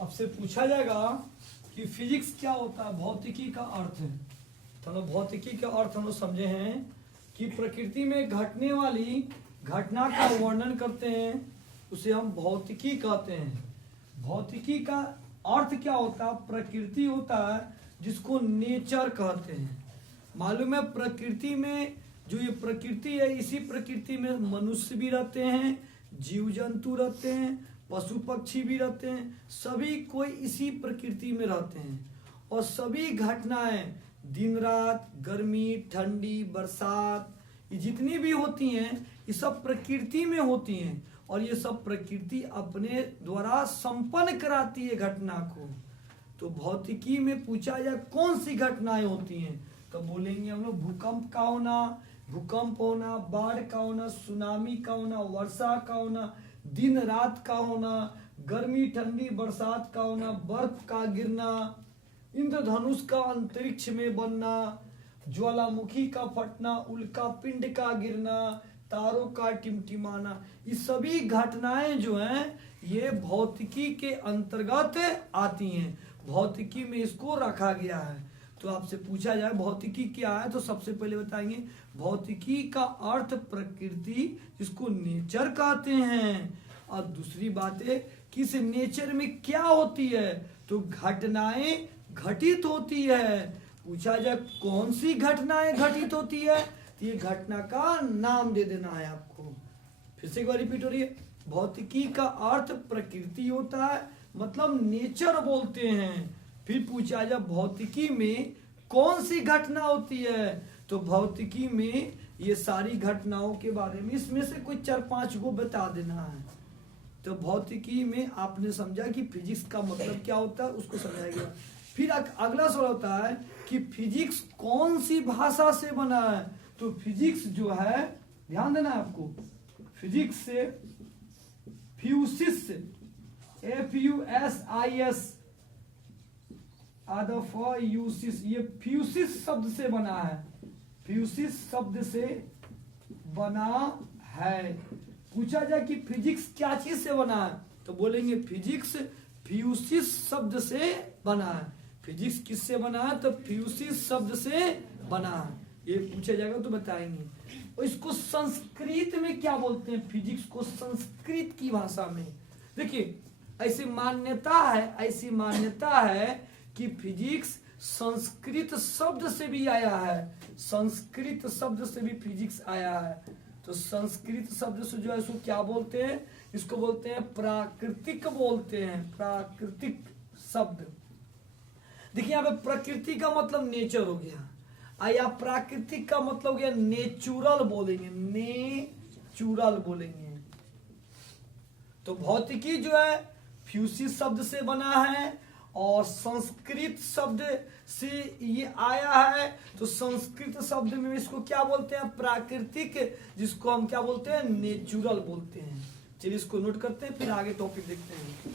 आपसे पूछा जाएगा कि फिजिक्स क्या होता है, भौतिकी का अर्थ है। तो हम लोग भौतिकी का अर्थ हम लोग समझे हैं कि प्रकृति में घटने वाली घटना का वर्णन करते हैं, उसे हम भौतिकी कहते हैं। भौतिकी का अर्थ क्या होता है? प्रकृति होता है जिसको नेचर कहते हैं। मालूम है प्रकृति में जो ये प्रकृति है, इसी प्रकृति में मनुष्य भी रहते हैं, जीव जंतु रहते हैं, पशु पक्षी भी रहते हैं, सभी कोई इसी प्रकृति में रहते हैं। और सभी घटनाएं दिन रात, गर्मी, ठंडी, बरसात, ये जितनी भी होती हैं ये सब प्रकृति में होती हैं और ये सब प्रकृति अपने द्वारा संपन्न कराती है घटना को। तो भौतिकी में पूछा जाए कौन सी घटनाएं होती हैं तो बोलेंगे हम लोग भूकंप का होना, भूकंप होना, बाढ़ का होना, सुनामी का होना, वर्षा का होना, दिन रात का होना, गर्मी ठंडी बरसात का होना, बर्फ का गिरना, इंद्रधनुष का अंतरिक्ष में बनना, ज्वालामुखी का फटना, उल्का पिंड का गिरना, तारों का टिमटिमाना, ये सभी घटनाएं जो हैं ये भौतिकी के अंतर्गत आती हैं। भौतिकी में इसको रखा गया है। तो आपसे पूछा जाए भौतिकी क्या है तो सबसे पहले बताएंगे भौतिकी का अर्थ प्रकृति, जिसको नेचर कहते हैं। और दूसरी बात है कि इस नेचर में क्या होती है तो घटनाएं घटित होती है। पूछा जाए कौन सी घटनाएं घटित होती है तो ये घटना का नाम दे देना है आपको। फिर से एक बार रिपीट हो रही है, भौतिकी का अर्थ प्रकृति होता है, मतलब नेचर बोलते हैं। फिर पूछा जाए भौतिकी में कौन सी घटना होती है तो भौतिकी में ये सारी घटनाओं के बारे में इसमें से कोई 4-5 को बता देना है। तो भौतिकी में आपने समझा कि फिजिक्स का मतलब क्या होता है, उसको समझाया गया। फिर अगला सवाल होता है कि फिजिक्स कौन सी भाषा से बना है तो फिजिक्स जो है, ध्यान देना है आपको, फिजिक्स से फ्यूसिस, FUSIS यूसिस, ये फ्यूसिस शब्द से बना है, फ्यूसिस शब्द से बना है। पूछा जाए कि फिजिक्स क्या चीज से बना है तो बोलेंगे फिजिक्स फ्यूसिस शब्द से बना है। फिजिक्स किससे बना है तो फ्यूसिस शब्द से बना है। ये पूछा जाएगा तो बताएंगे। और इसको संस्कृत में क्या बोलते हैं, फिजिक्स को संस्कृत की भाषा में। देखिए ऐसी मान्यता है कि फिजिक्स संस्कृत शब्द से भी आया है, संस्कृत शब्द से भी फिजिक्स आया है। तो संस्कृत शब्द से जो है इसको क्या बोलते हैं, इसको बोलते हैं प्राकृतिक, बोलते हैं प्राकृतिक शब्द। देखिए यहाँ पे प्रकृति का मतलब नेचर हो गया, या प्राकृतिक का मतलब हो गया नेचुरल, बोलेंगे नेचुरल बोलेंगे। तो भौतिकी जो है फ्यूसिस शब्द से बना है और संस्कृत शब्द से ये आया है। तो संस्कृत शब्द में इसको क्या बोलते हैं, प्राकृतिक, जिसको हम क्या बोलते हैं, नेचुरल बोलते हैं। चलिए इसको नोट करते हैं, फिर आगे टॉपिक देखते हैं।